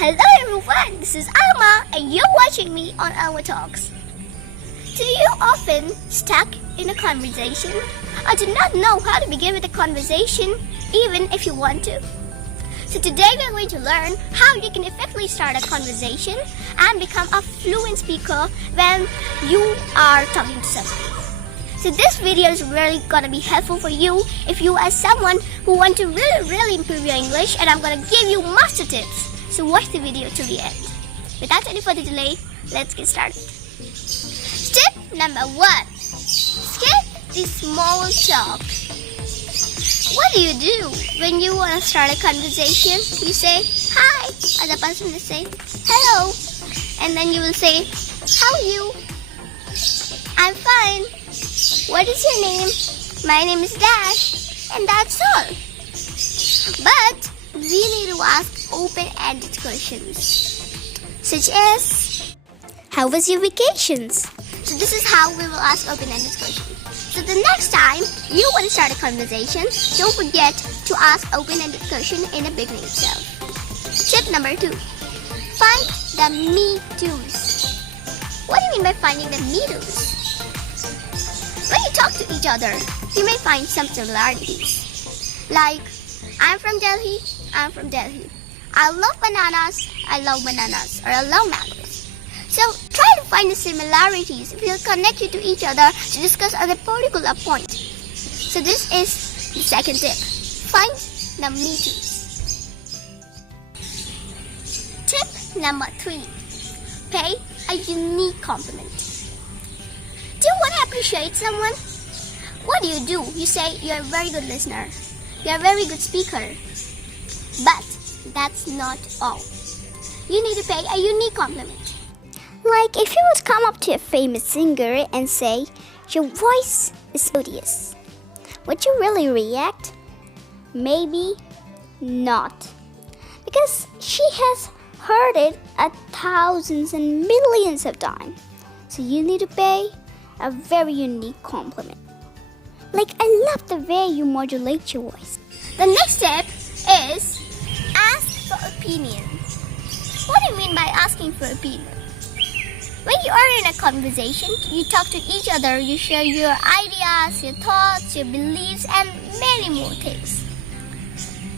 Hello everyone, this is Alma and you're watching me on Alma Talks. Do you often stuck in a conversation or do not know how to begin with a conversation even if you want to? So today we're going to learn how you can effectively start a conversation and become a fluent speaker when you are talking to someone. So this video is really gonna be helpful for you if you are someone who want to really improve your English, and I'm gonna give you master tips. So watch the video till the end. Without any further delay, let's get started. Tip number 1. Skip the small talk. What do you do when you want to start a conversation? You say hi, other person will say hello, and then you will say, how are you? I'm fine. What is your name? My name is Dash, and that's all. But we need to ask open-ended questions, such as, how was your vacations? So this is how we will ask open-ended questions. So the next time you want to start a conversation, don't forget to ask open-ended question in the beginning itself. Tip number 2. Find the me toos. What do you mean by finding the me toos? When you talk to each other, you may find some similarities. Like, I'm from Delhi, I'm from Delhi. I love bananas, I love bananas, or I love mangoes. So try to find the similarities. It will connect you to each other to discuss on a particular point. So this is the second tip. Find the me toos. Tip number 3. Pay a unique compliment. Do you want to appreciate someone? What do? You say you're a very good listener. You're a very good speaker. But that's not all. You need to pay a unique compliment. Like if you would come up to a famous singer and say, your voice is odious, would you really react? Maybe not. Because she has heard it thousands and millions of times. So you need to pay a very unique compliment. Like, I love the way you modulate your voice. The next step is ask for opinion. What do you mean by asking for opinion? When you are in a conversation, you talk to each other, you share your ideas, your thoughts, your beliefs, and many more things.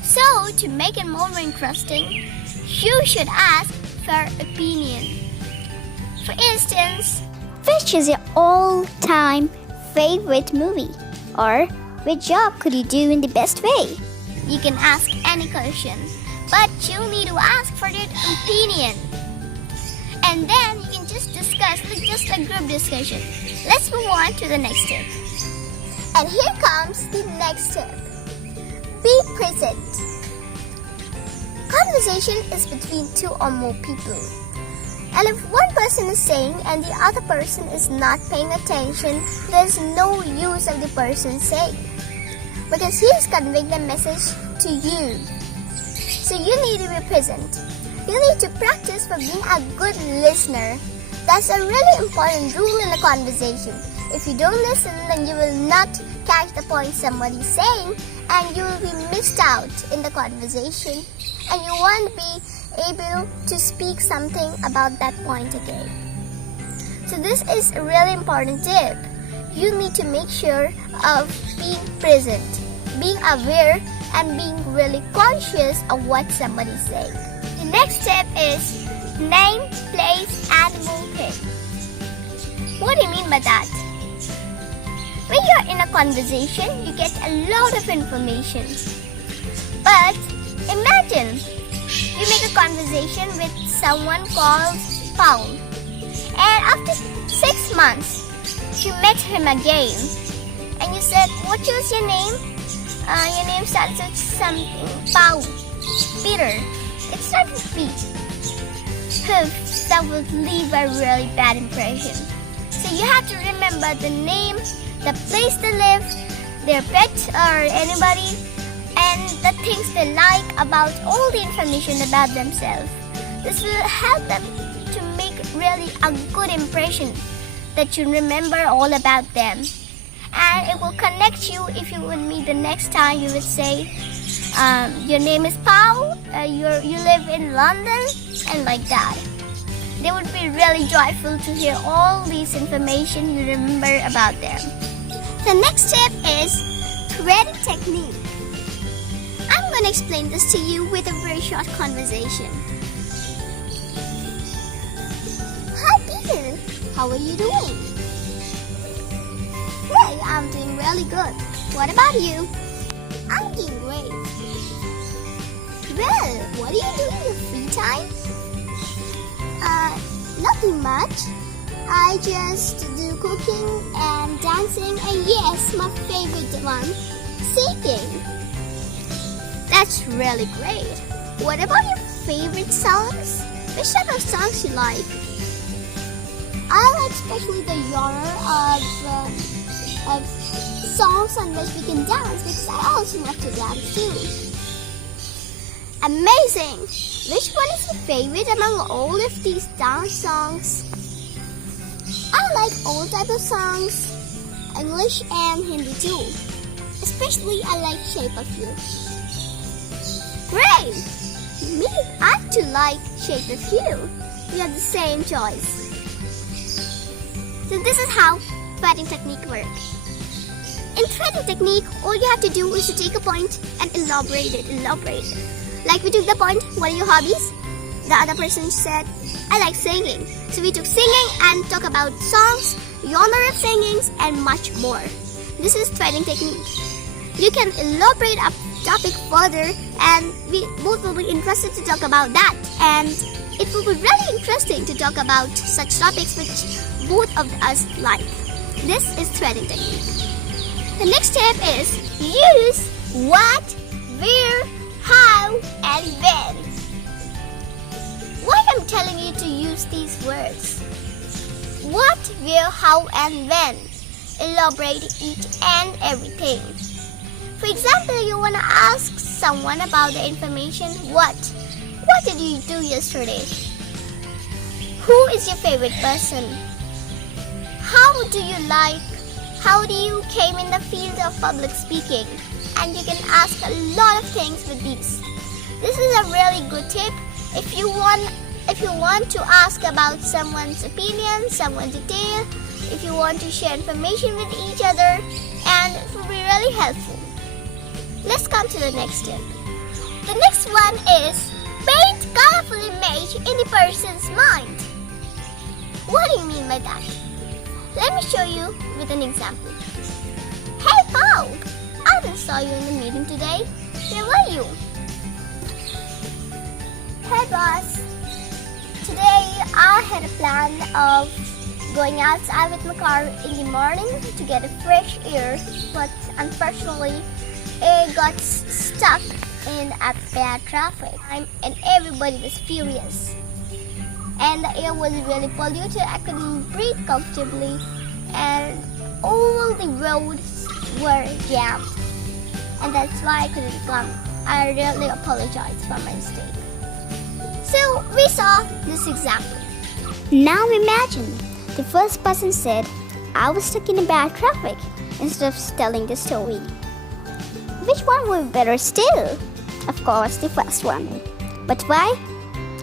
So, to make it more interesting, you should ask for opinion. For instance, which is your all-time favorite movie? Or which job could you do in the best way? You can ask any question, but you need to ask for their opinion. And then you can just discuss, just like group discussion. Let's move on to the next tip. And here comes the next tip. Be present. Conversation is between 2 or more people. And if one person is saying and the other person is not paying attention, there's no use of the person saying, because he is conveying the message to you. So you need to be present. You need to practice for being a good listener. That's a really important rule in a conversation. If you don't listen, then you will not catch the point somebody's saying, and you will be missed out in the conversation, and you won't be able to speak something about that point again. So this is a really important tip. You need to make sure of being present, being aware, and being really conscious of what somebody's saying. The next tip is name, place, animal, thing. What do you mean by that? When you're in a conversation, you get a lot of information. But imagine you make a conversation with someone called Paul, and after 6 months you met him again and you said, what was your name? Your name starts with something, Paul, Peter. It starts with P. That would leave a really bad impression. So you have to remember the name, the place they live, their pet or anybody, and the things they like, about all the information about themselves. This will help them to make really a good impression, that you remember all about them. And it will connect you if you would meet the next time. You would say, your name is Paul, you live in London, and like that. They would be really joyful to hear all these information you remember about them. The next step is threading technique. I'm going to explain this to you with a very short conversation. Hi Peter, how are you doing? Hey, I'm doing really good. What about you? I'm doing great. Well, what do you do in your free time? Nothing much. I just do cooking and dancing, and yes, my favorite one, singing. That's really great. What about your favorite songs? Which type of songs you like? I like especially the genre of songs on which we can dance, because I also love to dance too. Amazing! Which one is your favorite among all of these dance songs? I like all types of songs, English and Hindi too. Especially I like Shape of You. Great! Me, I too like Shape of You. We have the same choice. So this is how threading technique works. In threading technique, all you have to do is to take a point and elaborate it. Like we took the point, what are your hobbies? The other person said, I like singing. So we took singing and talk about songs, genre of singings, and much more. This is threading technique. You can elaborate a topic further, and we both will be interested to talk about that. And it will be really interesting to talk about such topics which both of us like. This is threading technique. The next step is use what, where, how, and when. Why I'm telling you to use these words? What, where, how, and when. Elaborate each and everything. For example, you want to ask someone about the information. What did you do yesterday? Who is your favorite person? How do you came in the field of public speaking? And you can ask a lot of things with these. This is a really good tip if you want to ask about someone's opinion, someone's detail, if you want to share information with each other, and it will be really helpful. Let's come to the next step. The next one is paint colorful image in the person's mind. What do you mean by that? Let me show you with an example. Hey Paul, I didn't saw you in the meeting today. Where were you? Hey boss, today I had a plan of going outside with my car in the morning to get a fresh air, but unfortunately it got stuck in a bad traffic and everybody was furious. And the air was really polluted, I couldn't breathe comfortably, and all the roads were jammed. And that's why I couldn't come. I really apologize for my mistake. So we saw this example. Now imagine the first person said, I was stuck in a bad traffic, instead of telling the story. Which one would be better still? Of course, the first one. But why?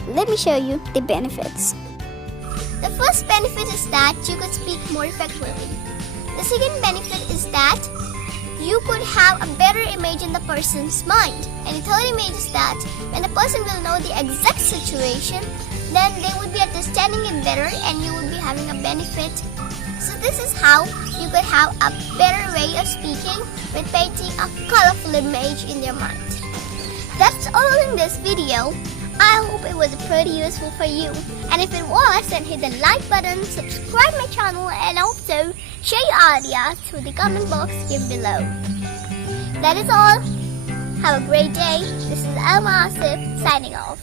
Let me show you the benefits. The first benefit is that you could speak more effectively. The second benefit is that you could have a better image in the person's mind. And the third image is that when the person will know the exact situation, then they would be understanding it better and you would be having a benefit. So this is how you could have a better way of speaking with painting a colorful image in their mind. That's all in this video. I hope it was pretty useful for you. And if it was, then hit the like button, subscribe my channel, and also share your ideas through the comment box given below. That is all. Have a great day. This is Alma Asif signing off.